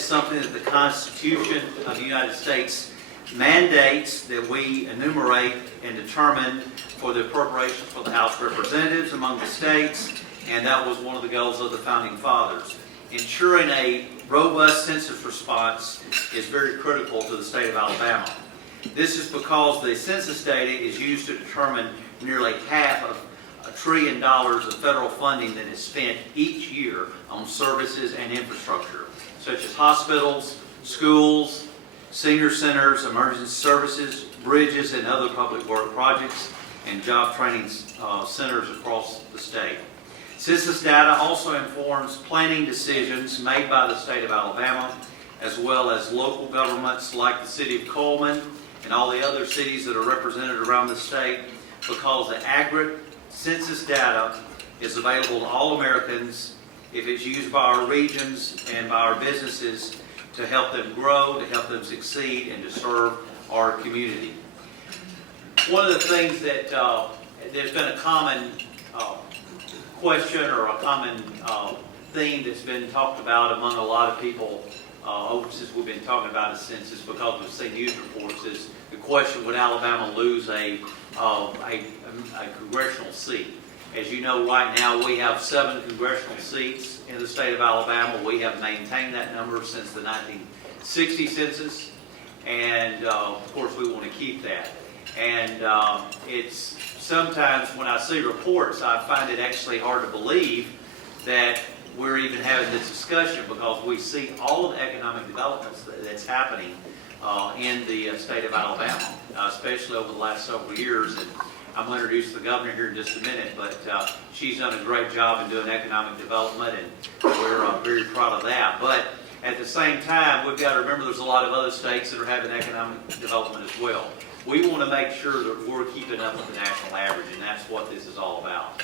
is something that the Constitution of the United States mandates that we enumerate and determine for the appropriations for the House of Representatives among the states, and that was one of the goals of the Founding Fathers. Ensuring a robust census response is very critical to the state of Alabama. This is because the census data is used to determine nearly half of $1 trillion of federal funding that is spent each year on services and infrastructure, such as hospitals, schools, senior centers, emergency services, bridges, and other public work projects, and job training centers across the state. Census data also informs planning decisions made by the state of Alabama, as well as local governments like the city of Cullman and all the other cities that are represented around the state, because the accurate census data is available to all Americans if it's used by our regions and by our businesses to help them grow, to help them succeed, and to serve our community. One of the things that there's been a common question or a common theme that's been talked about among a lot of people since we've been talking about a census, because we've seen news reports, is the question: would Alabama lose a congressional seat? As you know, right now we have 7 congressional seats in the state of Alabama. We have maintained that number since the 1960 census, and of course we want to keep that. And it's sometimes when I see reports, I find it actually hard to believe that we're even having this discussion, because we see all of the economic developments that's happening in the state of Alabama, especially over the last several years. And I'm going to introduce the governor here in just a minute, but she's done a great job in doing economic development, and we're very proud of that. But at the same time, we've got to remember there's a lot of other states that are having economic development as well. We want to make sure that we're keeping up with the national average, and that's what this is all about.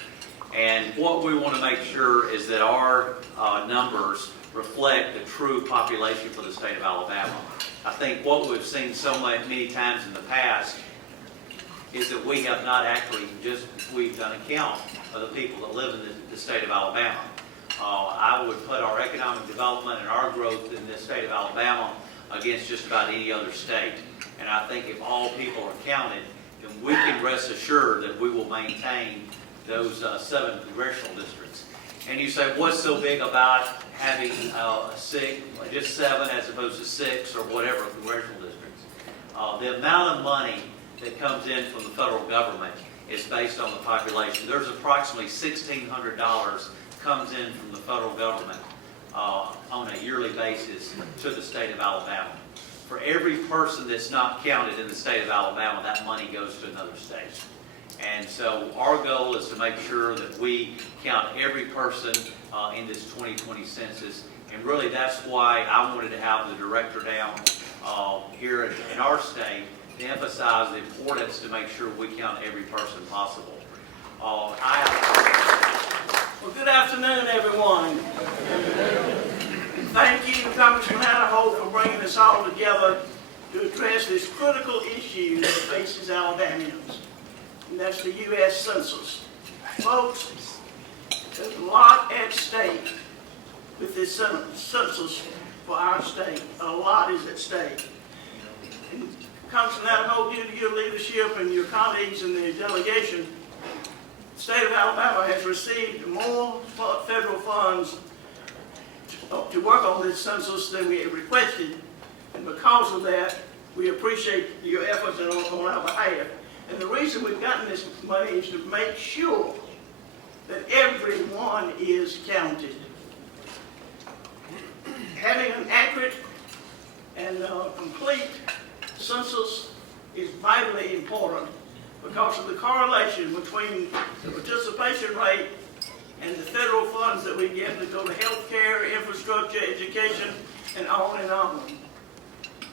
And what we want to make sure is that our numbers reflect the true population for the state of Alabama. I think what we've seen so many times in the past is that we have not actually we've done a count of the people that live in the state of Alabama. I would put our economic development and our growth in the state of Alabama against just about any other state. And I think if all people are counted, then we can rest assured that we will maintain those 7 congressional districts. And you say, what's so big about having just 7 as opposed to 6 or whatever congressional districts? The amount of money that comes in from the federal government is based on the population. There's approximately $1,600 comes in from the federal government on a yearly basis to the state of Alabama. For every person that's not counted in the state of Alabama, that money goes to another state. And so our goal is to make sure that we count every person in this 2020 census. And really that's why I wanted to have the director down here in our state to emphasize the importance to make sure we count every person possible. Well, good afternoon, everyone. Thank you, Congressman Aderholt, for bringing us all together to address this critical issue that faces Alabamians, and that's the U.S. Census. Folks, there's a lot at stake with this census for our state. A lot is at stake. And Congressman Aderholt, due to your leadership and your colleagues in the delegation, the state of Alabama has received more federal funds to work on this census than we had requested, and because of that, we appreciate your efforts on our behalf. And the reason we've gotten this money is to make sure that everyone is counted. Having an accurate and complete census is vitally important because of the correlation between the participation rate and the federal funds that we get that go to health care, infrastructure, education, and on and on.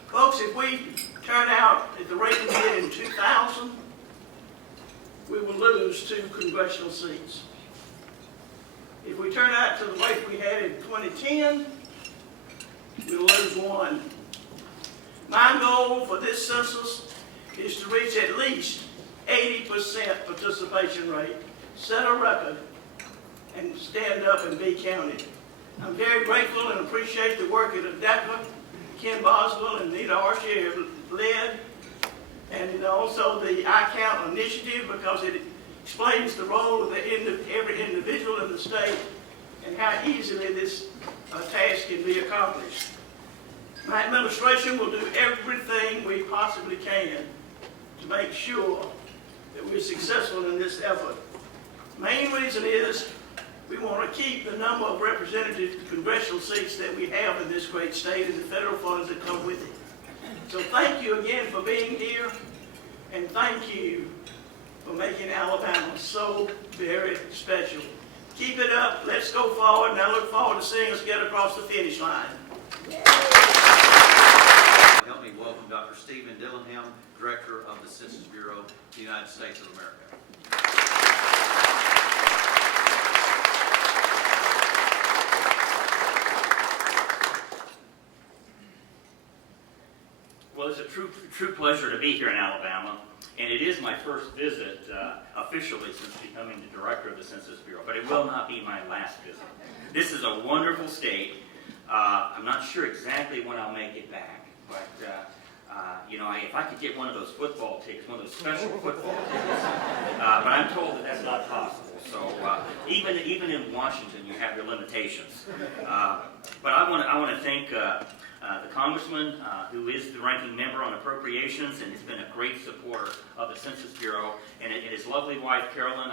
Folks, if we turn out at the rate we did in 2000, we will lose 2 congressional seats. If we turn out to the rate we had in 2010, we'll lose 1. My goal for this census is to reach at least 80% participation rate, set a record, and stand up and be counted. I'm very grateful and appreciate the work that DECA, Ken Boswell, and Nita Archie have led, and also the I Count initiative, because it explains the role of every individual in the state and how easily this task can be accomplished. My administration will do everything we possibly can to make sure that we're successful in this effort. Main reason is we want to keep the number of representative congressional seats that we have in this great state and the federal funds that come with it. So thank you again for being here, and thank you for making Alabama so very special. Keep it up. Let's go forward, and I look forward to seeing us get across the finish line. Help me welcome Dr. Stephen Dillingham, Director of the Census Bureau of the United States of America. Well, it's a true pleasure to be here in Alabama, and it is my first visit officially since becoming the director of the Census Bureau, but it will not be my last visit. This is a wonderful state. I'm not sure exactly when I'll make it back, but if I could get one of those football tickets, one of those special football tickets, but I'm told that that's not possible. So even in Washington, you have your limitations. But I want to thank the Congressman, who is the ranking member on appropriations and has been a great supporter of the Census Bureau, and his lovely wife, Carolyn.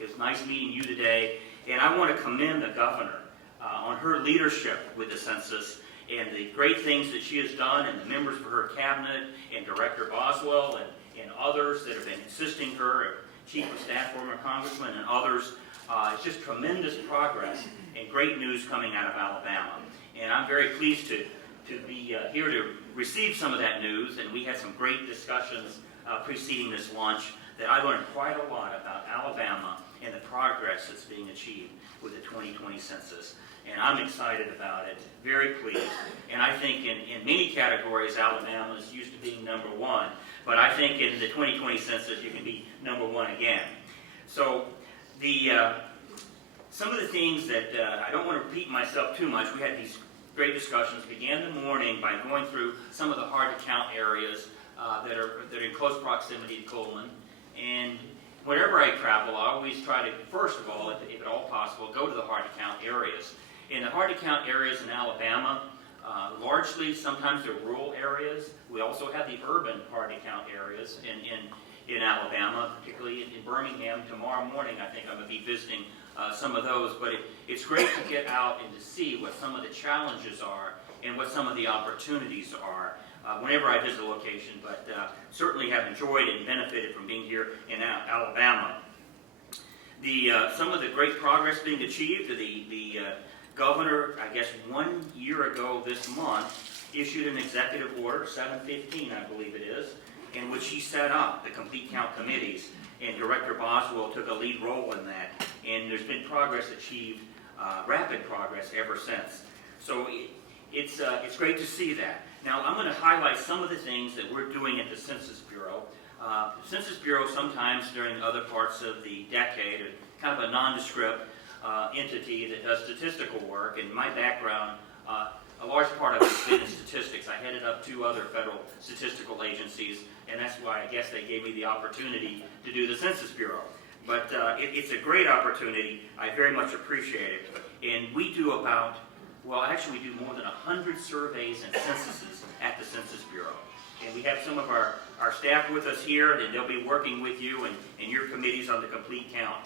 It was nice meeting you today, and I want to commend the governor on her leadership with the census and the great things that she has done, and the members of her cabinet, and Director Boswell, and others that have been assisting her, Chief of Staff, former Congressman, and others. It's just tremendous progress and great news coming out of Alabama. And I'm very pleased to be here to receive some of that news, and we had some great discussions preceding this lunch that I learned quite a lot about Alabama and the progress that's being achieved with the 2020 census. And I'm excited about it, very pleased. And I think in many categories, Alabama is used to being number one. But I think in the 2020 census, you can be number one again. So some of the things that I don't want to repeat myself too much. We had these great discussions. Began the morning by going through some of the hard-to-count areas that are in close proximity to Cullman. And whenever I travel, I always try to, first of all, if at all possible, go to the hard-to-count areas. In the hard-to-count areas in Alabama, largely, sometimes they're rural areas. We also have the urban hard-to-count areas in Alabama, particularly in Birmingham. Tomorrow morning, I think I'm going to be visiting some of those. But it's great to get out and to see what some of the challenges are and what some of the opportunities are whenever I visit a location. But certainly have enjoyed and benefited from being here in Alabama. Some of the great progress being achieved, the governor, I guess 1 year ago this month, issued an executive order, 715 I believe it is, in which he set up the complete count committees, and Director Boswell took a lead role in that, and there's been progress achieved, rapid progress ever since. So it's great to see that. Now I'm going to highlight some of the things that we're doing at the Census Bureau. The Census Bureau sometimes during other parts of the decade, kind of a nondescript entity that does statistical work. In my background, a large part of it has been in statistics. I headed up 2 other federal statistical agencies, and that's why I guess they gave me the opportunity to do the Census Bureau. But it's a great opportunity. I very much appreciate it. And we do we do more than 100 surveys and censuses at the Census Bureau. And we have some of our staff with us here, and they'll be working with you and your committees on the complete count.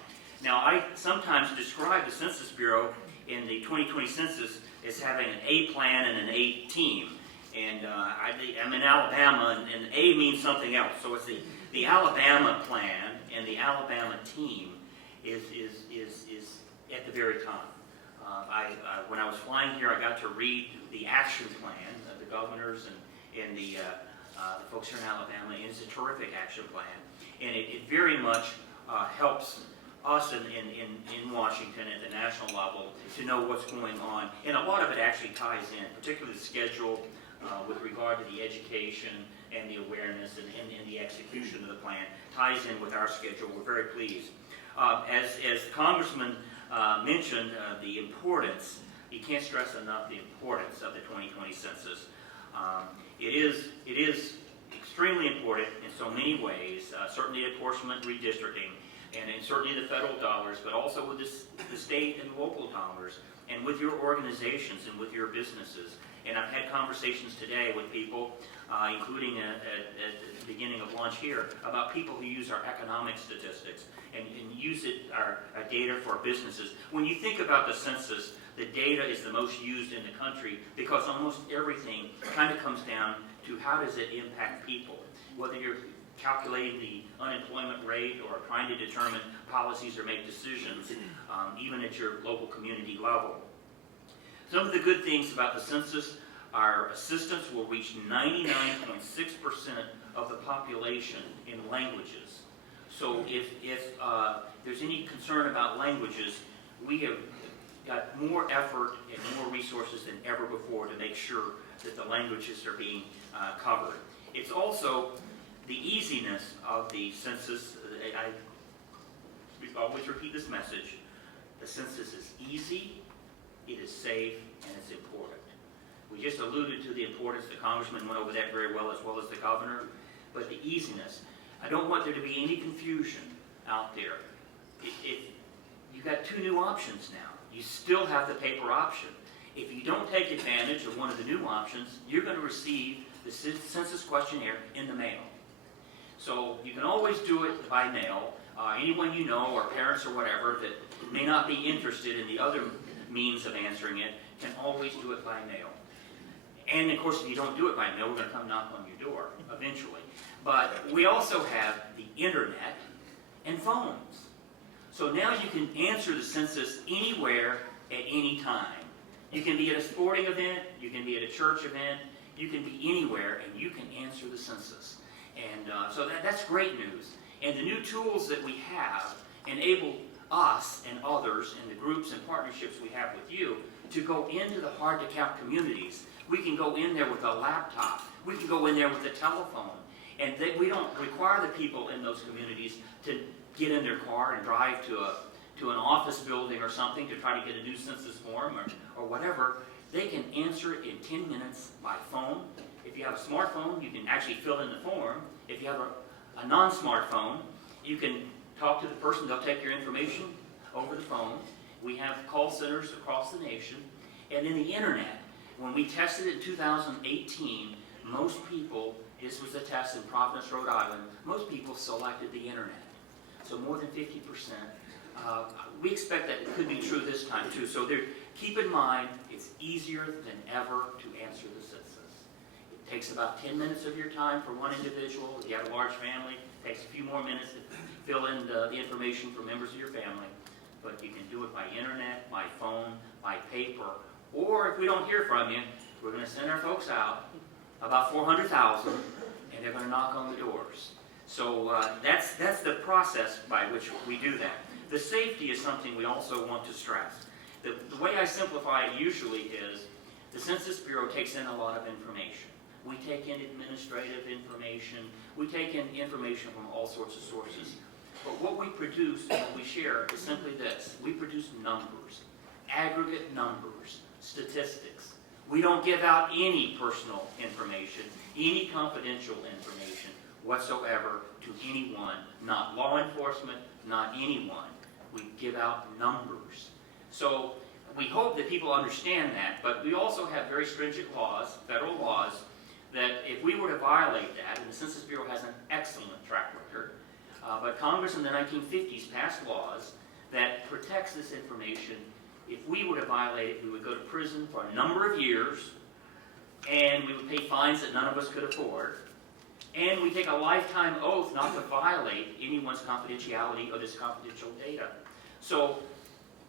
Now, I sometimes describe the Census Bureau in the 2020 census as having an A plan and an A team. And I'm in Alabama, and A means something else. So it's the Alabama plan and the Alabama team is at the very top. When I was flying here, I got to read the action plan of the governors and the folks here in Alabama, and it's a terrific action plan. And it very much helps us in Washington at the national level to know what's going on. And a lot of it actually ties in, particularly the schedule with regard to the education and the awareness and the execution of the plan ties in with our schedule. We're very pleased. As Congressman mentioned, the importance You can't stress enough the importance of the 2020 census. It is extremely important in so many ways, certainly apportionment, redistricting, and certainly the federal dollars, but also with the state and local dollars, and with your organizations and with your businesses. And I've had conversations today with people, including at the beginning of lunch here, about people who use our economic statistics and use our data for businesses. When you think about the census, the data is the most used in the country because almost everything kind of comes down to how does it impact people. Whether you're calculating the unemployment rate or trying to determine policies or make decisions, even at your local community level. Some of the good things about the census, our assistance will reach 99.6% of the population in languages. So if there's any concern about languages, we have got more effort and more resources than ever before to make sure that the languages are being covered. It's also the easiness of the census. We always repeat this message. The census is easy, it is safe, and it's important. We just alluded to the importance. The Congressman went over that very well, as the Governor. But the easiness. I don't want there to be any confusion out there. You've got two new options now. You still have the paper option. If you don't take advantage of one of the new options, you're going to receive the census questionnaire in the mail. So you can always do it by mail. Anyone you know, or parents or whatever, that may not be interested in the other means of answering it, can always do it by mail. And of course, if you don't do it by mail, we're going to come knock on your door eventually. But we also have the internet and phones. So now you can answer the census anywhere at any time. You can be at a sporting event, you can be at a church event, you can be anywhere, and you can answer the census. And so that's great news. And the new tools that we have enable us and others and the groups and partnerships we have with you to go into the hard-to-count communities. We can go in there with a laptop. We can go in there with a telephone. And we don't require the people in those communities to get in their car and drive to an office building or something to try to get a new census form or whatever. They can answer it in 10 minutes by phone. If you have a smartphone, you can actually fill in the form. If you have a non-smartphone, you can talk to the person. They'll take your information over the phone. We have call centers across the nation. And then the internet. When we tested it in 2018, most people, this was a test in Providence, Rhode Island, most people selected the internet. So more than 50%. We expect that it could be true this time too. So keep in mind, it's easier than ever to answer the census. It takes about 10 minutes of your time for one individual. If you have a large family, it takes a few more minutes to fill in the information for members of your family. But you can do it by internet, by phone, by paper. Or if we don't hear from you, we're going to send our folks out, about 400,000, and they're going to knock on the doors. So that's the process by which we do that. The safety is something we also want to stress. The way I simplify it usually is the Census Bureau takes in a lot of information. We take in administrative information. We take in information from all sorts of sources. But what we produce and what we share is simply this. We produce numbers, aggregate numbers, statistics. We don't give out any personal information, any confidential information whatsoever to anyone, not law enforcement, not anyone. We give out numbers. So we hope that people understand that, but we also have very stringent laws, federal laws, that if we were to violate that, and the Census Bureau has an excellent track record, but Congress in the 1950s passed laws that protects this information. If we were to violate it, we would go to prison for a number of years, and we would pay fines that none of us could afford, and we take a lifetime oath not to violate anyone's confidentiality or this confidential data. So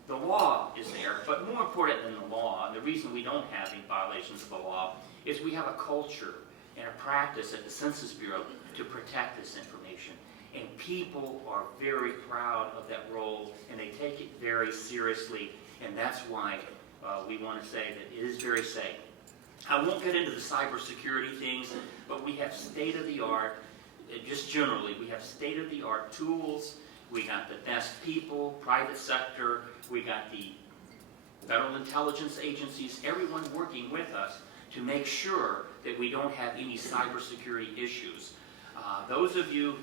the law is there, but more important than the law, and the reason we don't have any violations of the law, is we have a culture and a practice at the Census Bureau to protect this information. And people are very proud of that role, and they take it very seriously, and that's why we want to say that it is very safe. I won't get into the cybersecurity things, but we have state-of-the-art, just generally, we have state-of-the-art tools. We got the best people, private sector. We got the federal intelligence agencies, everyone working with us to make sure that we don't have any cybersecurity issues. Those of you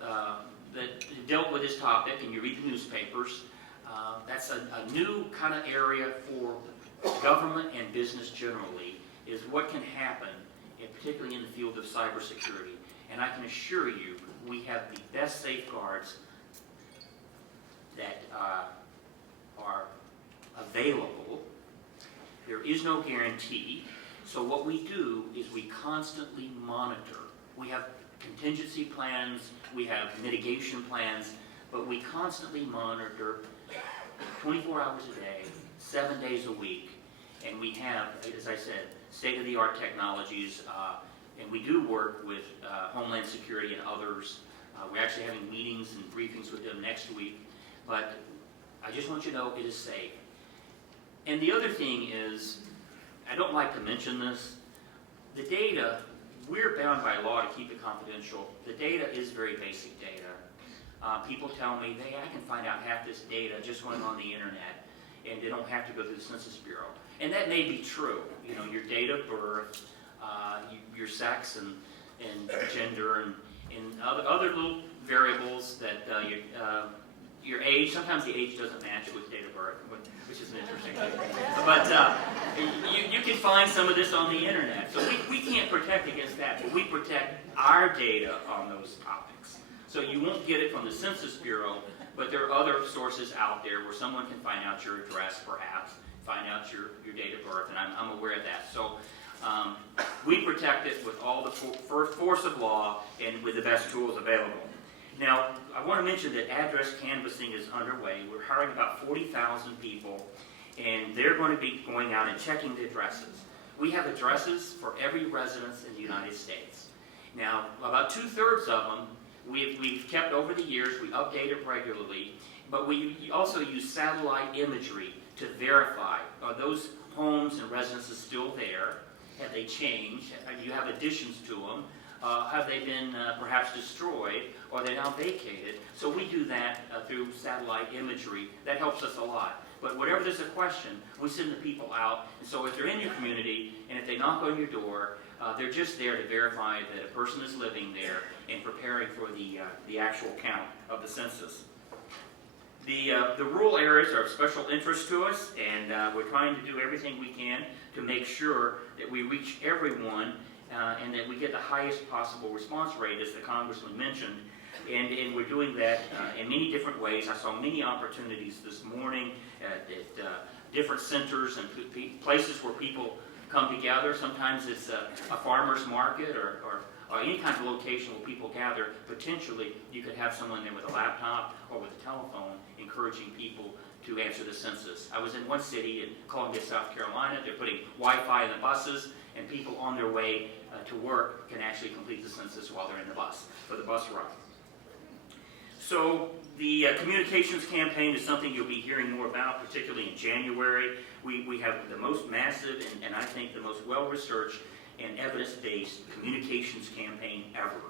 that dealt with this topic and you read the newspapers, that's a new kind of area for government and business generally, is what can happen, and particularly in the field of cybersecurity. And I can assure you, we have the best safeguards that are available. There is no guarantee. So what we do is we constantly monitor. We have contingency plans, we have mitigation plans, but we constantly monitor 24 hours a day, 7 days a week. And we have, as I said, state-of-the-art technologies, and we do work with Homeland Security and others. We're actually having meetings and briefings with them next week. But I just want you to know it is safe. And the other thing is, I don't like to mention this, the data, we're bound by law to keep it confidential. The data is very basic data. People tell me, hey, I can find out half this data just going on the internet, and they don't have to go through the Census Bureau. And that may be true. You know, your date of birth, your sex and gender, and other little variables that your age. Sometimes the age doesn't match with date of birth, which is an interesting thing. But you can find some of this on the internet. So we can't protect against that, but we protect our data on those topics. So you won't get it from the Census Bureau, but there are other sources out there where someone can find out your address, perhaps, find out your date of birth, and I'm aware of that. So we protect it with all the force of law and with the best tools available. Now, I want to mention that address canvassing is underway. We're hiring about 40,000 people, and they're going to be going out and checking the addresses. We have addresses for every residence in the United States. Now, about 2/3 of them we've kept over the years. We update it regularly, but we also use satellite imagery to verify, are those homes and residences still there? Have they changed? Do you have additions to them? Have they been perhaps destroyed, or are they now vacated? So we do that through satellite imagery. That helps us a lot. But whatever there's a question, we send the people out. And so if they're in your community, and if they knock on your door, they're just there to verify that a person is living there and preparing for the actual count of the census. The rural areas are of special interest to us, and we're trying to do everything we can to make sure that we reach everyone and that we get the highest possible response rate, as the Congressman mentioned. And we're doing that in many different ways. I saw many opportunities this morning at different centers and places where people come together. Sometimes it's a farmer's market or any kind of location where people gather. Potentially, you could have someone there with a laptop or with a telephone encouraging people to answer the census. I was in one city in Columbia, South Carolina. They're putting Wi-Fi in the buses, and people on their way to work can actually complete the census while they're in the bus, for the bus ride. So the communications campaign is something you'll be hearing more about, particularly in January. We have the most massive and I think the most well-researched and evidence-based communications campaign ever.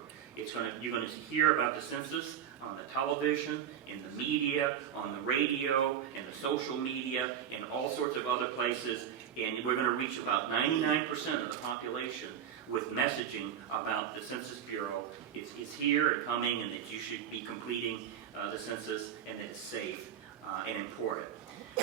You're going to hear about the census on the television, in the media, on the radio, and the social media, and all sorts of other places. And we're going to reach about 99% of the population with messaging about the Census Bureau. It's here and coming, and that you should be completing the census, and that it's safe and important.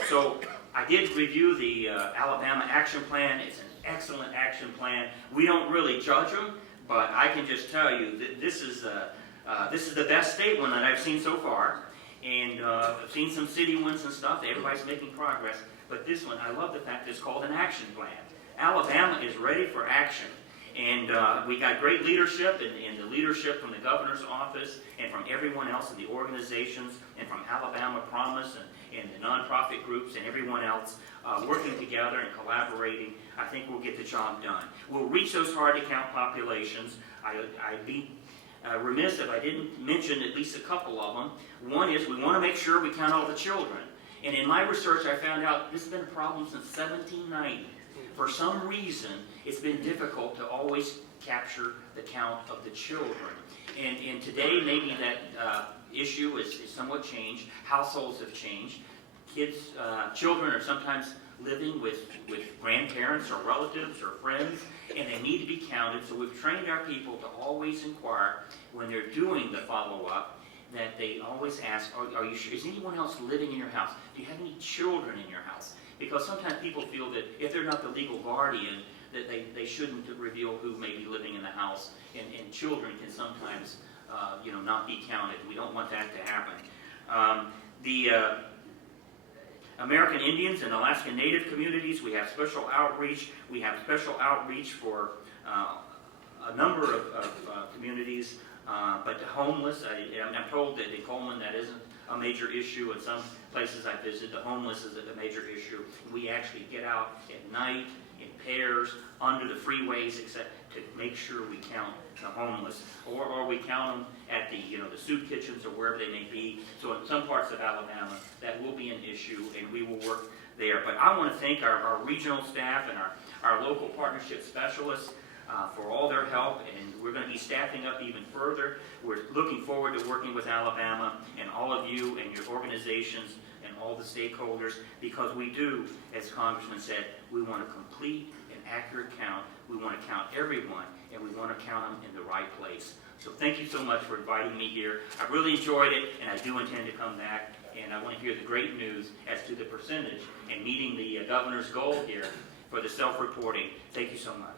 So I did review the Alabama Action Plan. It's an excellent action plan. We don't really judge them, but I can just tell you that this is the best state one that I've seen so far. And I've seen some city ones and stuff. Everybody's making progress. But this one, I love the fact that it's called an action plan. Alabama is ready for action. And we got great leadership, and the leadership from the governor's office and from everyone else in the organizations and from Alabama Promise and the nonprofit groups and everyone else working together and collaborating. I think we'll get the job done. We'll reach those hard-to-count populations. I'd be remiss if I didn't mention at least a couple of them. One is we want to make sure we count all the children. And in my research, I found out this has been a problem since 1790. For some reason, it's been difficult to always capture the count of the children. And today, maybe that issue is somewhat changed. Households have changed. kids, children are sometimes living with grandparents or relatives or friends, and they need to be counted. So we've trained our people to always inquire when they're doing the follow-up, that they always ask, are you sure, is anyone else living in your house? Do you have any children in your house? Because sometimes people feel that if they're not the legal guardian, that they shouldn't reveal who may be living in the house, and children can sometimes not be counted. We don't want that to happen. The American Indians and Alaskan Native communities, we have special outreach. We have special outreach for a number of communities, but the homeless, I'm told that in Cullman that isn't a major issue. In some places I visited, the homeless is a major issue. We actually get out at night in pairs under the freeways, except to make sure we count the homeless, or we count them at the the soup kitchens or wherever they may be. So in some parts of Alabama, that will be an issue, and we will work there. But I want to thank our regional staff and our local partnership specialists for all their help, and we're going to be staffing up even further. We're looking forward to working with Alabama and all of you and your organizations and all the stakeholders, because we do, as Congressman said, we want a complete and accurate count. We want to count everyone, and we want to count them in the right place. So thank you so much for inviting me here. I really enjoyed it, and I do intend to come back, and I want to hear the great news as to the percentage and meeting the governor's goal here for the self-reporting. Thank you so much.